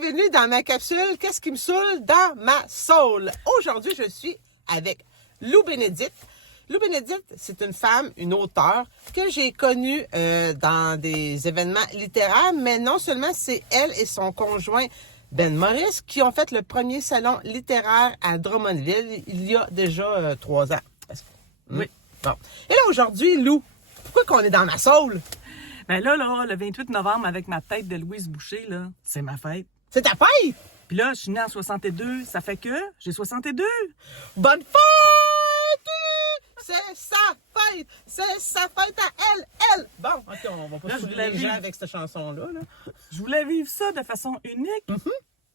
bienvenue dans ma capsule Qu'est-ce qui me saoule dans ma soul? Aujourd'hui, je suis avec Lou Bénédicte. Lou Bénédicte, c'est une femme, une auteure que j'ai connue dans des événements littéraires, mais non seulement c'est elle et son conjoint Ben Maurice qui ont fait le premier salon littéraire à Drummondville il y a déjà 3 ans. Oui. Bon. Et là, aujourd'hui, Lou, pourquoi qu'on est dans ma soul? Ben là, le 28 novembre, avec ma tête de Louise Boucher, là, c'est ma fête. C'est ta fête? Puis là, je suis née en 62, ça fait que j'ai 62. Bonne fête! C'est sa fête! C'est sa fête à elle! Bon, OK, on va pas Là, je saouler voulais les gens vivre. avec cette chanson-là. Là. Je voulais vivre ça de façon unique. Mm-hmm.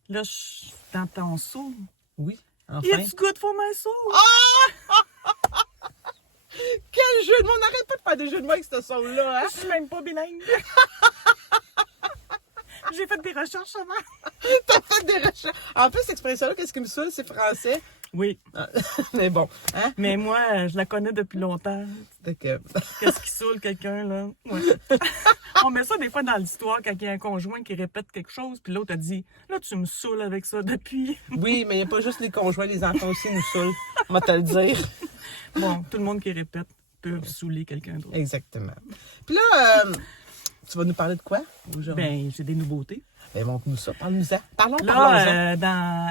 Là, je suis dans ton soul. Oui, enfin. It's good for my soul. Quel jeu de mots! On n'arrête pas de faire des jeux de mots avec cette son-là, hein? Je suis même pas bilingue. J'ai fait des recherches avant. T'as fait des recherches. En plus, cette expression-là, qu'est-ce qui me saoule, c'est français. Oui, Mais bon, hein? mais moi, je la connais depuis longtemps. Donc, Qu'est-ce qui saoule quelqu'un, là? Ouais. On met ça des fois dans l'histoire quand il y a un conjoint qui répète quelque chose, puis l'autre a dit « Là, tu me saoules avec ça depuis. oui, mais il n'y a pas juste les conjoints, les enfants aussi nous saoulent. On va te le dire. » Bon, tout le monde qui répète peut saouler quelqu'un d'autre. Exactement. Puis là, tu vas nous parler de quoi aujourd'hui? Ben, j'ai des nouveautés. Ben, montre-nous ça. Parle-nous-en. Parlons. Là,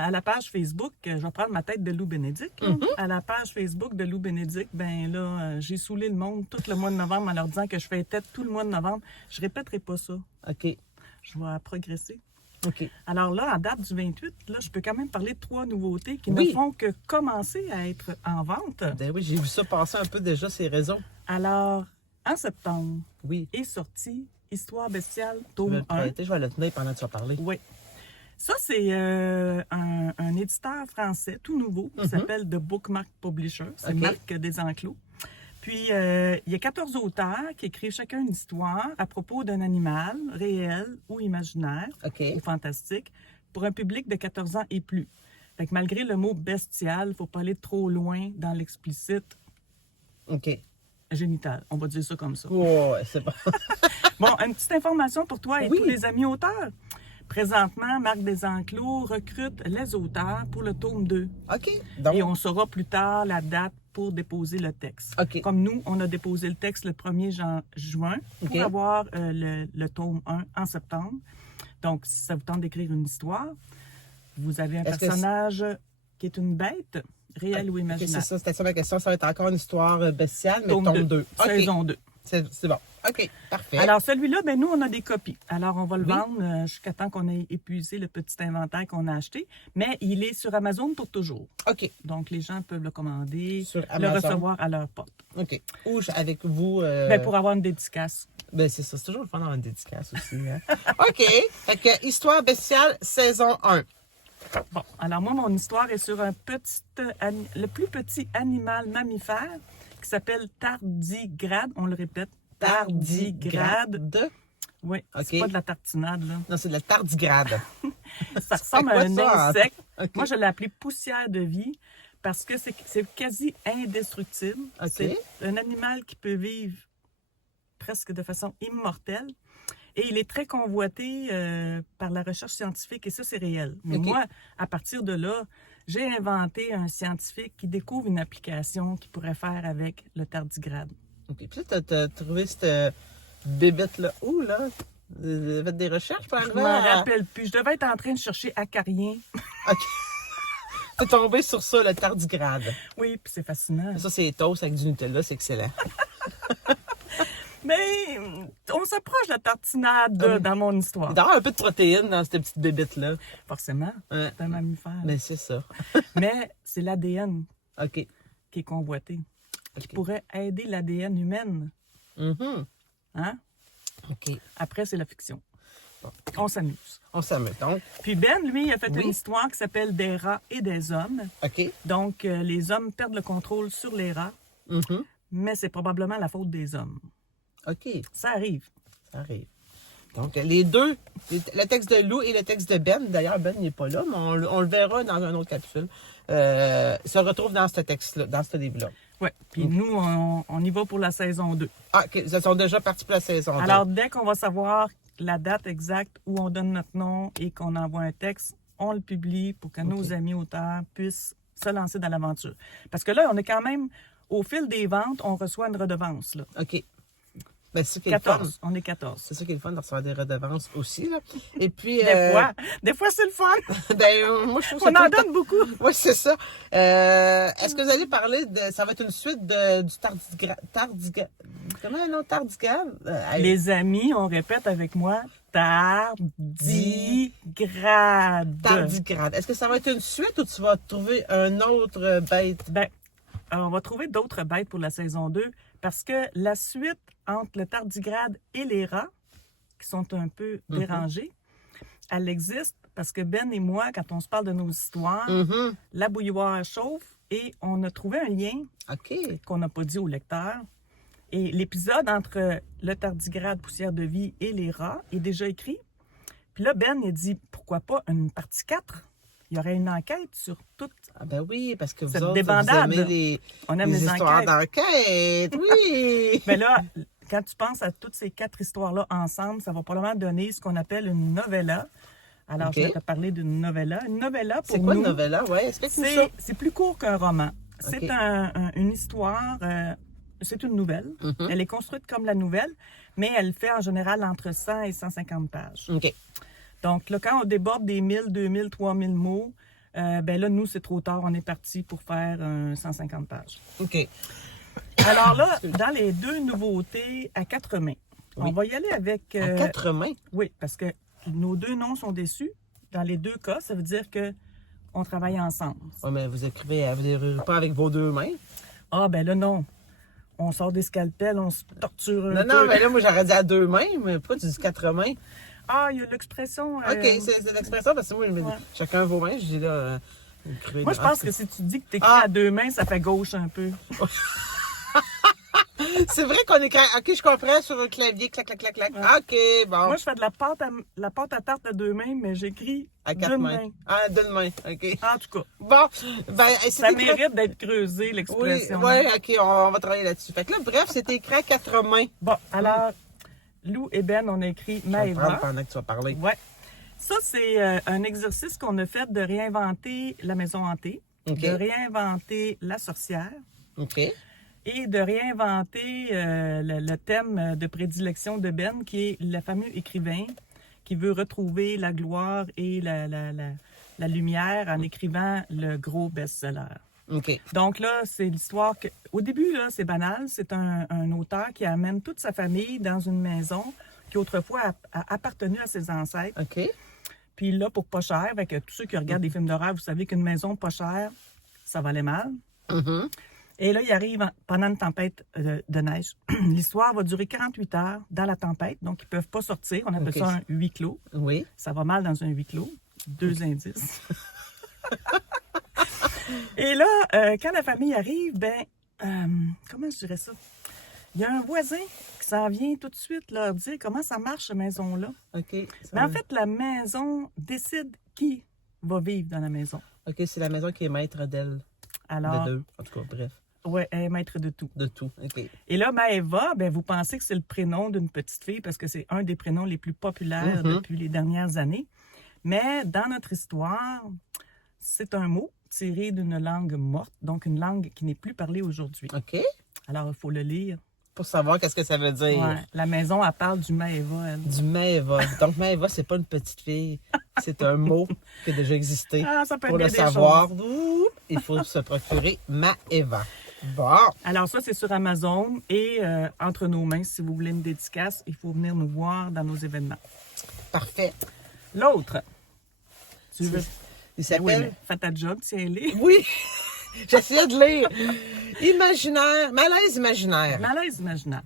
à la page Facebook, je vais prendre ma tête de Lou Bénédicte. À la page Facebook de Lou Bénédicte, ben là, j'ai saoulé le monde tout le mois de novembre en leur disant que je fais tête tout le mois de novembre. Je répéterai pas ça. OK. Je vais progresser. OK. Alors là, en date du 28, là, je peux quand même parler de 3 nouveautés qui Oui. ne font que commencer à être en vente. Ben oui, j'ai vu ça passer un peu déjà ces réseaux. Alors, en septembre, Oui. est sorti Histoire bestiale, Je vais tome le 1. prêter, je vais le tenir pendant que tu vas parler. Oui. Ça, c'est un éditeur français tout nouveau qui s'appelle The Bookmark Publisher. C'est OK. Marc Desenclos. Puis, il y a 14 auteurs qui écrivent chacun une histoire à propos d'un animal réel ou imaginaire OK. ou fantastique pour un public de 14 ans et plus. Fait que malgré le mot bestial, il ne faut pas aller trop loin dans l'explicite OK. génital. On va dire ça comme ça. Ouais, c'est bon. Bon, une petite information pour toi et Oui. tous les amis auteurs. Présentement, Marc Desenclos recrute les auteurs pour le tome 2. OK. Donc, Et on saura plus tard la date pour déposer le texte. OK. Comme nous, on a déposé le texte le 1er juin pour OK. avoir le tome 1 en septembre. Donc, si ça vous tente d'écrire une histoire, vous avez un Est-ce que personnage qui est une bête, réelle ou OK, imaginaire. c'est ça, c'était ça ma question. Ça va être encore une histoire bestiale, mais Tome tome 2. 2. OK. Saison 2. C'est bon. OK. Parfait. Alors, celui-là, ben nous, on a des copies. Alors, on va le Oui. vendre jusqu'à temps qu'on ait épuisé le petit inventaire qu'on a acheté. Mais il est sur Amazon pour toujours. OK. Donc, les gens peuvent le commander, Sur le Amazon. recevoir à leur porte. OK. Ou avec vous. Ben, pour avoir une dédicace. Ben, c'est ça. C'est toujours le fun d'avoir une dédicace aussi. Hein? OK. Fait que Histoire bestiale, saison 1. Bon, alors moi, mon histoire est sur le plus petit animal mammifère qui s'appelle tardigrade. On le répète, tardigrade. De... Oui, OK. c'est pas de la tartinade, là. Non, c'est de la tardigrade. Ça ressemble à quoi, un ça? insecte. OK. Moi, je l'ai appelé poussière de vie parce que c'est quasi indestructible. OK. C'est un animal qui peut vivre presque de façon immortelle. Et il est très convoité par la recherche scientifique, et ça, c'est réel. Mais OK. moi, à partir de là, j'ai inventé un scientifique qui découvre une application qu'il pourrait faire avec le tardigrade. OK. Puis là, t'as trouvé cette bébête-là. Où, là? Vous fait des recherches pour Je arriver m'en à... rappelle plus. Je devais être en train de chercher acarien. OK. T'es tombé sur ça, le tardigrade. Oui, puis c'est fascinant. Ça, c'est toast avec du Nutella, c'est excellent. Mais on s'approche de la tartinade dans mon histoire. Il doit y avoir un peu de protéines dans cette petite bébête-là. Forcément, Ouais. c'est un mammifère. Mais c'est ça. Mais c'est l'ADN OK. qui est convoité, qui OK. pourrait aider l'ADN humaine. Mhm. Hein? OK. Après, c'est la fiction. On s'amuse. On s'amuse donc. Puis Ben, lui, il a fait Oui. une histoire qui s'appelle Des rats et des hommes. OK. Donc, les hommes perdent le contrôle sur les rats, Mhm. mais c'est probablement la faute des hommes. OK. Ça arrive. Ça arrive. Donc, les deux, le texte de Lou et le texte de Ben, d'ailleurs, Ben n'est pas là, mais on le verra dans une autre capsule, se retrouvent dans ce texte-là, dans ce livre-là. Oui. Puis nous, on y va pour la saison 2. Ah, OK. Ils sont déjà partis pour la saison 2. Alors, dès qu'on va savoir la date exacte où on donne notre nom et qu'on envoie un texte, on le publie pour que nos amis auteurs puissent se lancer dans l'aventure. Parce que là, on est quand même, au fil des ventes, on reçoit une redevance. Là. OK. Ben, c'est ça qui est le fun. 14. On est 14. C'est ça qui est le fun de recevoir des redevances aussi. Là. Et puis. Des fois, c'est le fun. Moi, je trouve ça. On en donne beaucoup. Oui, c'est ça. Est-ce que vous allez parler de. Ça va être une suite du tardigrade. Comment non, tardigrade? Les amis, on répète avec moi tardigrade. Tardigrade. Est-ce que ça va être une suite ou tu vas trouver un autre bête? Ben, on va trouver d'autres bêtes pour la saison 2 parce que la suite entre le tardigrade et les rats, qui sont un peu dérangés, elle existe parce que Ben et moi, quand on se parle de nos histoires, la bouilloire chauffe et on a trouvé un lien qu'on n'a pas dit au lecteur. Et l'épisode entre le tardigrade, poussière de vie et les rats est déjà écrit. Puis là, Ben a dit, pourquoi pas une partie 4? Il y aurait une enquête sur toute Ah ben oui, parce que vous cette autres, débandade. vous aimez On aime les histoires enquêtes. d'enquête. Oui! Mais là, quand tu penses à toutes ces 4 histoires-là ensemble, ça va probablement donner ce qu'on appelle une novella. Alors, je vais te parler d'une novella. Une novella, pour C'est quoi nous, une novella? Oui, explique-nous ça. c'est plus court qu'un roman. C'est une histoire, c'est une nouvelle. Elle est construite comme la nouvelle, mais elle fait en général entre 100 et 150 pages. OK. Donc, là, quand on déborde des 1000, 2000, 3000 mots, ben là, nous, c'est trop tard. On est parti pour faire 150 pages. OK. Alors là, dans les 2 nouveautés à 4 mains, on va y aller avec... À 4 mains? Oui, parce que nos 2 noms sont déçus. Dans les 2 cas, ça veut dire que on travaille ensemble. Oui, mais vous écrivez pas avec vos 2 mains. Ah, ben là, non. On sort des scalpels, on se torture un Non, peu. non, mais là, moi, j'aurais dit à 2 mains, mais pourquoi tu dis 4 mains? Ah, il y a l'expression... OK, c'est l'expression, parce que moi, je me dis, chacun vos mains, je dis là... Moi, je pense que si tu dis que tu écris à 2 mains, ça fait gauche un peu. C'est vrai qu'on écrit... OK, je comprends, sur un clavier, clac, clac, clac, clac. OK, bon. Moi, je fais de la pâte à tarte à 2 mains, mais j'écris À 4 mains. Ah, 2 mains, OK. En tout cas. Bon, ben... Ça mérite d'être creusé, l'expression. Oui, OK, on va travailler là-dessus. Fait que là, bref, c'est écrit à 4 mains. Bon, alors, Lou et Ben, on a écrit Je vais le prendre Maëva. pendant que tu vas parler. Ouais. Ça, c'est un exercice qu'on a fait de réinventer la maison hantée, de réinventer la sorcière OK. et de réinventer le thème de prédilection de Ben, qui est le fameux écrivain qui veut retrouver la gloire et la lumière en écrivant le gros best-seller. OK. Donc là, c'est l'histoire que... Au début, là, c'est banal. C'est un auteur qui amène toute sa famille dans une maison qui autrefois a appartenu à ses ancêtres. OK. Puis là, pour pas cher, avec tous ceux qui regardent des films d'horreur, vous savez qu'une maison pas chère, ça valait mal. Et là, il arrive pendant une tempête de neige. L'histoire va durer 48 heures dans la tempête, donc ils peuvent pas sortir. On appelle ça un huis clos. Oui. Ça va mal dans un huis clos. 2 indices. Et là, quand la famille arrive, comment je dirais ça? Il y a un voisin qui s'en vient tout de suite leur dire comment ça marche, cette maison-là. OK. Mais en fait, la maison décide qui va vivre dans la maison. OK, c'est la maison qui est maître d'elle. Alors, De 2, en tout cas, bref. Oui, elle est maître de tout. De tout, OK. Et là, Maëva, vous pensez que c'est le prénom d'une petite fille parce que c'est un des prénoms les plus populaires depuis les dernières années. Mais dans notre histoire, c'est un mot tiré d'une langue morte, donc une langue qui n'est plus parlée aujourd'hui. OK. Alors, il faut le lire. Pour savoir qu'est-ce que ça veut dire. Ouais. La maison, elle parle du Maëva, elle. Du Maëva. Donc, Maëva, c'est pas une petite fille. C'est un mot qui a déjà existé. Ah, ça peut être Pour bien le des savoir, il faut se procurer Maëva. Bon. Alors ça, c'est sur Amazon et entre nos mains, si vous voulez une dédicace, il faut venir nous voir dans nos événements. Parfait. L'autre, tu veux... Il s'appelle... Oui, mais fais ta job, tiens-les. Oui. J'essayais de lire. Imaginaire. Malaise imaginaire. Malaise imaginaire.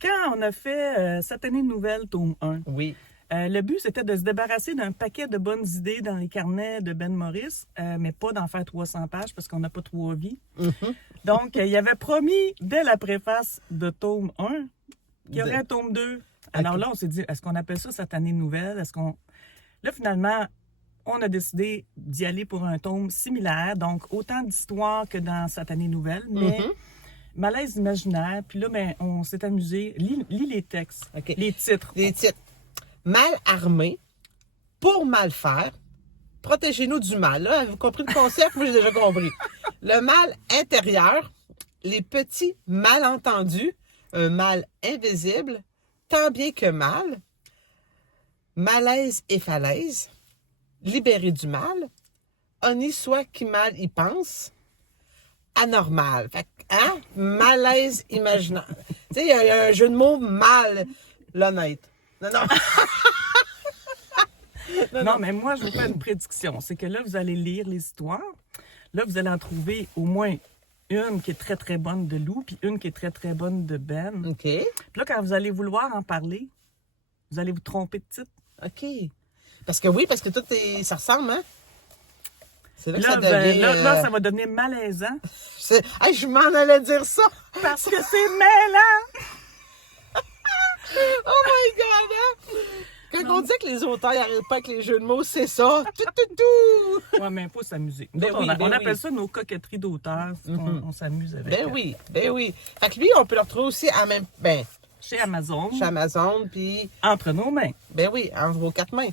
Quand on a fait Satanée Nouvelle, tome 1, Oui. le but, c'était de se débarrasser d'un paquet de bonnes idées dans les carnets de Ben Maurice, mais pas d'en faire 300 pages parce qu'on n'a pas 3 vies. Donc, il avait promis, dès la préface de tome 1, qu'il y aurait un tome 2. Alors là, on s'est dit, est-ce qu'on appelle ça Satanée Nouvelle? Est-ce qu'on... Là, finalement, on a décidé d'y aller pour un tome similaire, donc autant d'histoires que dans Satanée Nouvelle, mais malaise imaginaire. Puis là, on s'est amusé. Lis les textes, les titres. Les titres. mal armé pour mal faire. Protégez-nous du mal. Là, avez-vous compris le concept? Moi, j'ai déjà compris. Le mal intérieur, les petits malentendus, un mal invisible, tant bien que mal, malaise et falaise, libéré du mal, honni soit qui mal y pense, anormal. Fait que, hein? Malaise imaginaire. Tu sais, il y a un jeu de mots mal, l'honnête. Non, non. Non, mais moi, je vous fais une prédiction. C'est que là, vous allez lire les histoires. Là, vous allez en trouver au moins une qui est très, très bonne de Lou, puis une qui est très, très bonne de Ben. OK. Puis là, quand vous allez vouloir en parler, vous allez vous tromper de titre. OK. Parce que tout est, ça ressemble, hein? C'est là que Là, ça devient... là, ça va devenir malaisant. Hey, je m'en allais dire ça! Parce que c'est mêlant! Oh my God! Hein? Quand on dit que les auteurs n'arrêtent pas avec les jeux de mots, c'est ça. Tout. Ouais, mais il faut s'amuser. Ben Nous, oui, on ben appelle oui. ça nos coquetteries d'auteurs. On s'amuse avec. Ben oui, ben oui. Fait que lui, on peut le retrouver aussi à même... Ben, Chez Amazon. chez Amazon, puis... Entre nos mains. Ben oui, entre vos 4 mains.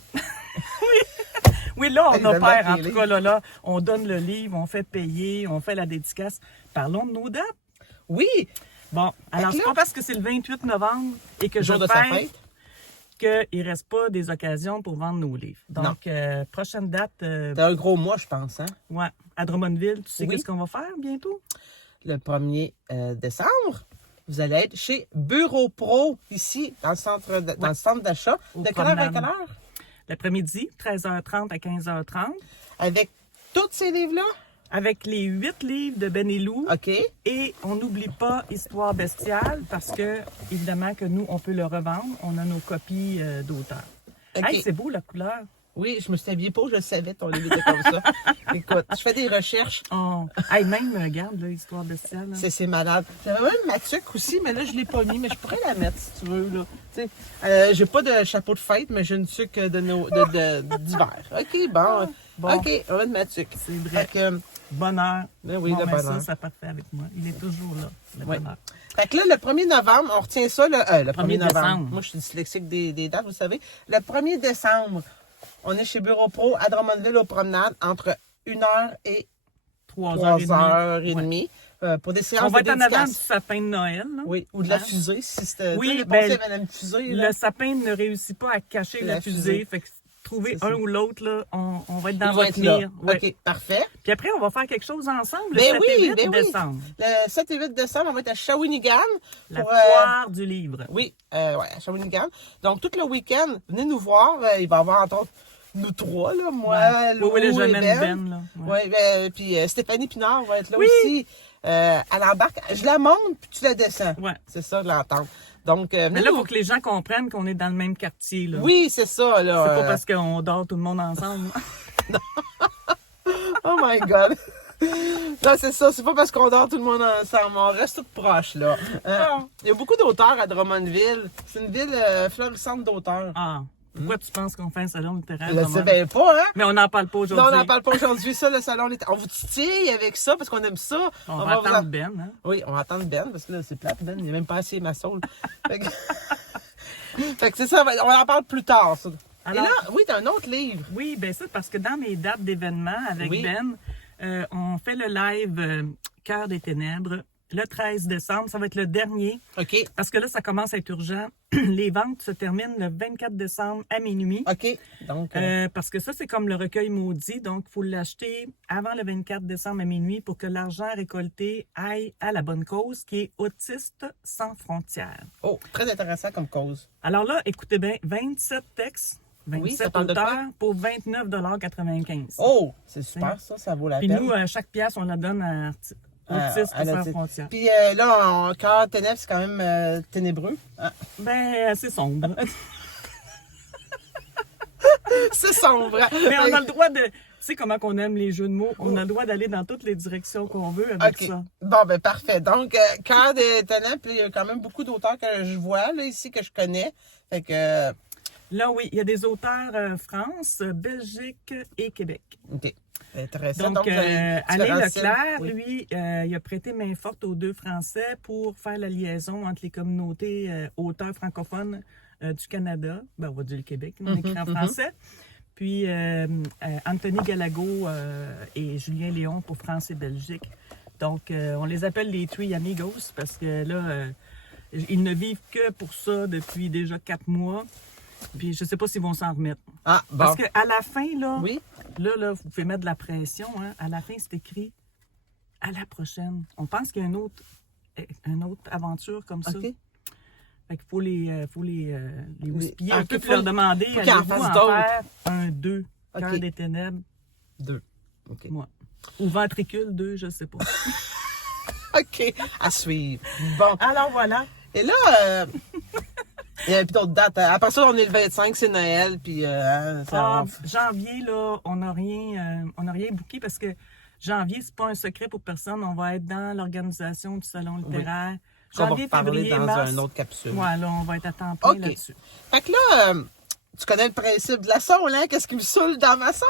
Oui, là, on Évidemment opère. En qu'il tout est. cas, là, on donne le livre, on fait payer, on fait la dédicace. Parlons de nos dates. Oui, Bon, alors, Fait que c'est là- pas parce que c'est le 28 novembre et que jour je de sa fête fête. qu'il ne reste pas des occasions pour vendre nos livres. Donc, prochaine date, T'as un gros mois, je pense, hein? ouais, à Drummondville. Tu sais Oui. qu'est-ce qu'on va faire bientôt? Le 1er décembre, vous allez être chez Bureau Pro, ici, dans le centre d'achat. Au De quelle heure à promenade. quelle heure? L'après-midi, 13h30 à 15h30, Avec tous ces livres-là? avec les 8 livres de Ben et Lou. OK. Et on n'oublie pas Histoire bestiale parce que, évidemment, que nous, on peut le revendre. On a nos copies d'auteurs. OK. Hey, c'est beau la couleur. Oui, je me suis habillée pas, je le savais, ton livre était comme ça. Écoute, je fais des recherches. Oh. Hey, même, regarde, là, Histoire bestiale. là. C'est malade. J'avais même ma tuque aussi, mais là, je l'ai pas mis. Mais je pourrais la mettre, si tu veux, là. Tu sais, j'ai pas de chapeau de fête, mais j'ai une tuque d'hiver. OK, bon. Bon. OK, on va mettre ma tuque. C'est vrai. Fait que, Bonheur. ben oui, le ben bonheur. ça parfait avec moi. Il est toujours là, le Oui. bonheur. Fait que là, le 1er novembre, on retient ça, le 1er novembre. décembre. Moi, je suis dyslexique des dates, vous savez. Le 1er décembre, on est chez Bureau Pro à Drummondville aux promenades entre 1h et 3h30 pour des séances On va de être en avant du dédicace. sapin de Noël. Là. Oui, ou de la Hein? fusée, si c'était... Oui, tu sais, le ben, concept de la fusée, là. Le sapin ne réussit pas à cacher la fusée. Fait que trouver C'est un ça. ou l'autre, là, on va être dans Ils vont votre être là. mire. Ouais. OK, parfait. Puis après, on va faire quelque chose ensemble le Ben 7 oui, et 8 ben oui. décembre. Le 7 et 8 décembre, on va être à Shawinigan. La pour, foire du livre. Oui, ouais, à Shawinigan. Donc, tout le week-end, venez nous voir. Il va y avoir, entre autres, nous trois, là, moi, Ouais. Lou Oui, le et jeune Ben. Ben, là. Ouais. Oui, puis Stéphanie Pinard va être là Oui. aussi. Elle embarque. Je la monte, puis tu la descends. Ouais. C'est ça, de l'entendre. Donc, Mais venez là, il nous- faut que les gens comprennent qu'on est dans le même quartier. Là. Oui, c'est ça, là. C'est pas parce qu'on dort tout le monde ensemble. Oh my God. Là, c'est ça. C'est pas parce qu'on dort tout le monde ensemble. On reste tous proches, là. Il y a beaucoup d'auteurs à Drummondville. C'est une ville florissante d'auteurs. Ah, pourquoi tu penses qu'on fait un salon littéraire? Je le Roman? sais bien pas, hein? Mais on n'en parle pas Non, aujourd'hui. on n'en parle pas aujourd'hui, ça, le salon littéraire. On vous titille avec ça parce qu'on aime ça. On va va vous attendre en- Ben. Hein? Oui, on va attendre Ben parce que là, c'est plate, Ben. Il n'est même pas assez ma soul. Fait que, fait que c'est ça, on en parle plus tard, ça. Alors- Et là, oui, t'as un autre livre. Oui, bien ça, parce que dans mes dates d'événements avec Oui. Ben, on fait le live Cœur des ténèbres le 13 décembre. Ça va être le dernier. OK. Parce que là, ça commence à être urgent. Les ventes se terminent le 24 décembre à minuit. OK. Donc, Parce que ça, c'est comme le recueil maudit. Donc, il faut l'acheter avant le 24 décembre à minuit pour que l'argent récolté aille à la bonne cause, qui est Autistes sans frontières. oh, très intéressant comme cause. Alors là, écoutez bien, 27 textes, Oui, 27 ça parle de quoi? auteurs pour 29,95 $. Oh, c'est super, ça vaut la Puis peine. nous, chaque pièce, on la donne à Autistes à la sans tête. frontières. Puis là, en cœur ténèbres, c'est quand même ténébreux. Ah. Ben, c'est sombre. C'est sombre. Mais on a le droit de... Tu sais comment qu'on aime les jeux de mots? On a le droit d'aller dans toutes les directions qu'on veut avec OK. ça. Bon, ben parfait. Donc, Cœur des ténèbres, puis il y a quand même beaucoup d'auteurs que je vois là, ici, que je connais. Fait que, Là, oui, il y a des auteurs France, Belgique et Québec. OK. Intéressant. Donc, vous avez Alain différents styles. Leclerc, Oui. lui, il a prêté main forte aux deux Français pour faire la liaison entre les communautés auteurs francophones du Canada. Ben, on va dire le Québec, on écrit en français. Puis Anthony Galago et Julien Léon pour France et Belgique. Donc, on les appelle les Three Amigos parce que là, ils ne vivent que pour ça depuis déjà 4 mois. Puis je sais pas s'ils vont s'en remettre. Ah, bon. Parce qu'à la fin, là, Oui. là, vous pouvez mettre de la pression. Hein. À la fin, c'est écrit « à la prochaine ». On pense qu'il y a une autre aventure comme ça. OK. Fait qu'il faut les houspiller Ah, un peu faut- puis leur demander faut qu'ils en allez-vous fassent en d'autres. faire un 2, OK. Cœur des ténèbres, 2. OK. moi. Ou Ventricule 2, je sais pas. OK. À suivre. Bon. Alors voilà. Et là, il y a plus d'autres dates. Après ça, on est le 25, c'est Noël. Puis, Janvier, là, on n'a rien booké parce que janvier, c'est pas un secret pour personne. On va être dans l'organisation du salon littéraire. on va Janvier, reparler février, dans mars. une autre capsule. Ouais, là, on va être à temps plein OK. là-dessus. Fait que là, tu connais le principe de la soul, hein? Qu'est-ce qui me saoule dans ma soul?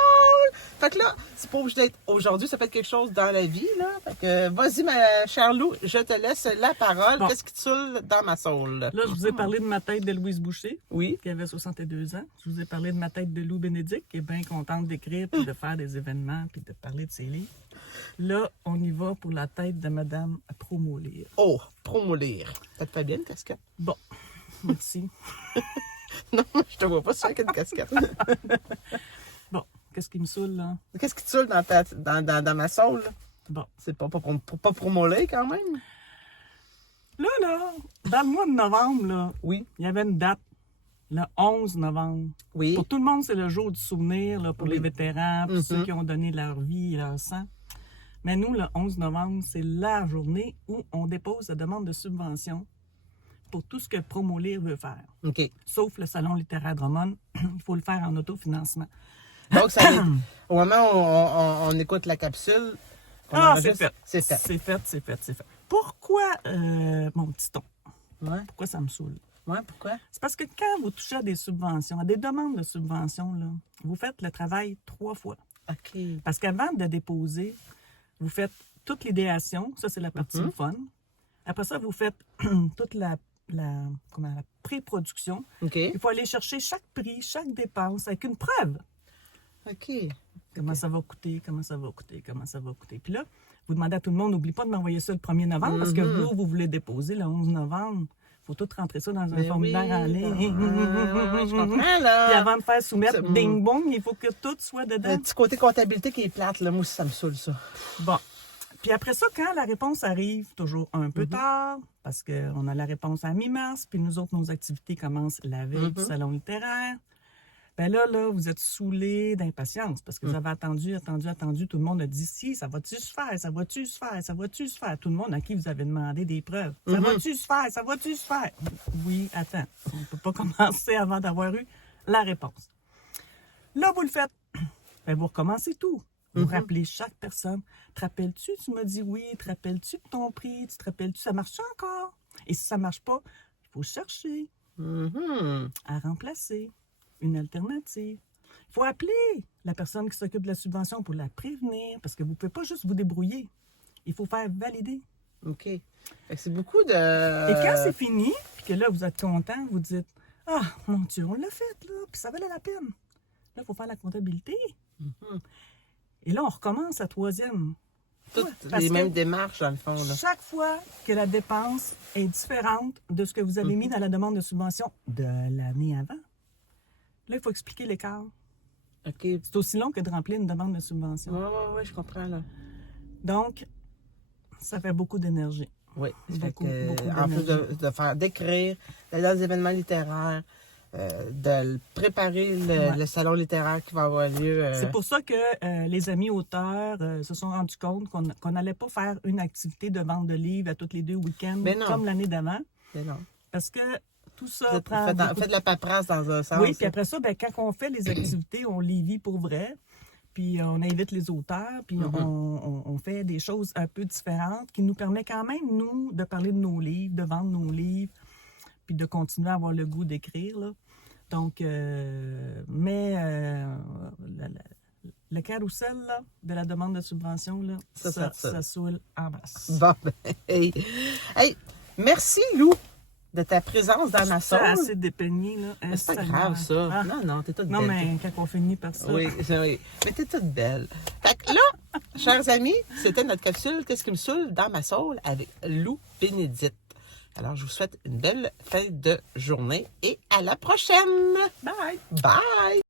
Fait que là, c'est pas obligé d'être aujourd'hui, ça peut être quelque chose dans la vie, là. Fait que, vas-y, ma chère Lou, je te laisse la parole. Bon. Qu'est-ce qui te saoule dans ma soul? Là, je vous ai parlé de ma tête de Louise Boucher, Oui. qui avait 62 ans. Je vous ai parlé de ma tête de Lou Bénédicte, qui est bien contente d'écrire, puis de faire des événements, puis de parler de ses livres. Là, on y va pour la tête de Madame Promolire. Oh, promolire. Ça te fait bien une casquette? Bon, merci. Non, je te vois pas ça avec une casquette. Bon, qu'est-ce qui me saoule, là? Qu'est-ce qui te saoule dans ma soul? Là? Bon. C'est pas promoler quand même? Là, dans le mois de novembre, là, Oui. il y avait une date, le 11 novembre. Oui. Pour tout le monde, c'est le jour du souvenir, là, pour Oui. les vétérans, pour ceux qui ont donné leur vie et leur sang. Mais nous, le 11 novembre, c'est la journée où on dépose la demande de subvention pour tout ce que Promolire veut faire. OK. Sauf le Salon littéraire Drummond, il faut le faire en autofinancement. Donc, au moment où on écoute la capsule, on Ah, enregistre, c'est fait. C'est fait. C'est fait. Pourquoi, mon petit ton, Ouais. pourquoi ça me saoule? Ouais, pourquoi? C'est parce que quand vous touchez à des subventions, à des demandes de subventions, là, vous faites le travail 3 fois. OK. Parce qu'avant de déposer, vous faites toute l'idéation, ça c'est la partie fun. Après ça, vous faites toute la pré-production. OK. Il faut aller chercher chaque prix, chaque dépense avec une preuve. OK. Comment ça va coûter. Puis là, vous demandez à tout le monde, n'oublie pas de m'envoyer ça le 1er novembre parce que vous voulez déposer le 11 novembre. Il faut tout rentrer ça dans un formulaire en ligne. Je comprends, là. Puis avant de faire soumettre, C'est- ding bong, il faut que tout soit dedans. Le petit côté comptabilité qui est plate, là, moi aussi, ça me saoule, ça. Bon. Puis après ça, quand la réponse arrive, toujours un peu tard, parce qu'on a la réponse à mi-mars, puis nous autres, nos activités commencent la veille du salon littéraire, ben là, vous êtes saoulés d'impatience, parce que vous avez attendu, tout le monde a dit, si, ça va-tu se faire? Tout le monde à qui vous avez demandé des preuves. Ça va-tu se faire? Oui, attends, on ne peut pas commencer avant d'avoir eu la réponse. Là, vous le faites. Ben, vous recommencez tout. Vous rappelez chaque personne. Te rappelles-tu? Tu m'as dit oui. Te rappelles-tu de ton prix? Tu te rappelles-tu? Ça marche encore? Et si ça ne marche pas, il faut chercher à remplacer une alternative. Il faut appeler la personne qui s'occupe de la subvention pour la prévenir parce que vous ne pouvez pas juste vous débrouiller. Il faut faire valider. OK. Fait que c'est beaucoup de... Et quand c'est fini, puis que là, vous êtes content, vous dites « Ah, mon Dieu, on l'a fait, là, puis ça valait la peine. » Là, il faut faire la comptabilité. Et là, on recommence la 3e. Toutes Parce les que mêmes démarches, dans le fond, là. chaque fois que la dépense est différente de ce que vous avez mis dans la demande de subvention de l'année avant, là, il faut expliquer l'écart. OK. C'est aussi long que de remplir une demande de subvention. Ouais, je comprends, là. Donc, ça fait beaucoup d'énergie. Oui. Beaucoup En plus d'énergie. de faire, d'écrire, d'aller dans des événements littéraires, de préparer le salon littéraire qui va avoir lieu. C'est pour ça que les amis auteurs se sont rendus compte qu'on n'allait pas faire une activité de vente de livres à tous les 2 week-ends Mais non. comme l'année d'avant. Mais non. Parce que tout ça prend Faites de la paperasse dans un sens. Oui, puis après ça, ben, quand on fait les activités, on les vit pour vrai. Puis on invite les auteurs, puis on fait des choses un peu différentes qui nous permettent quand même, nous, de parler de nos livres, de vendre nos livres, puis de continuer à avoir le goût d'écrire, là. Donc, le carrousel là, de la demande de subvention, là, ça saoule en masse. Bon, ben, hey, merci, Lou. de ta présence dans ma C'est soul. assez dépeigné, là. Mais c'est pas Seigneur. grave, ça. Ah. Non, t'es toute Non, belle. mais quand on finit par ça. Oui, oui. Mais t'es toute belle. Fait que là, chers amis, c'était notre capsule Qu'est-ce qui me saoule dans ma soul avec Lou Bénédicte. Alors, je vous souhaite une belle fin de journée et à la prochaine. Bye! Bye!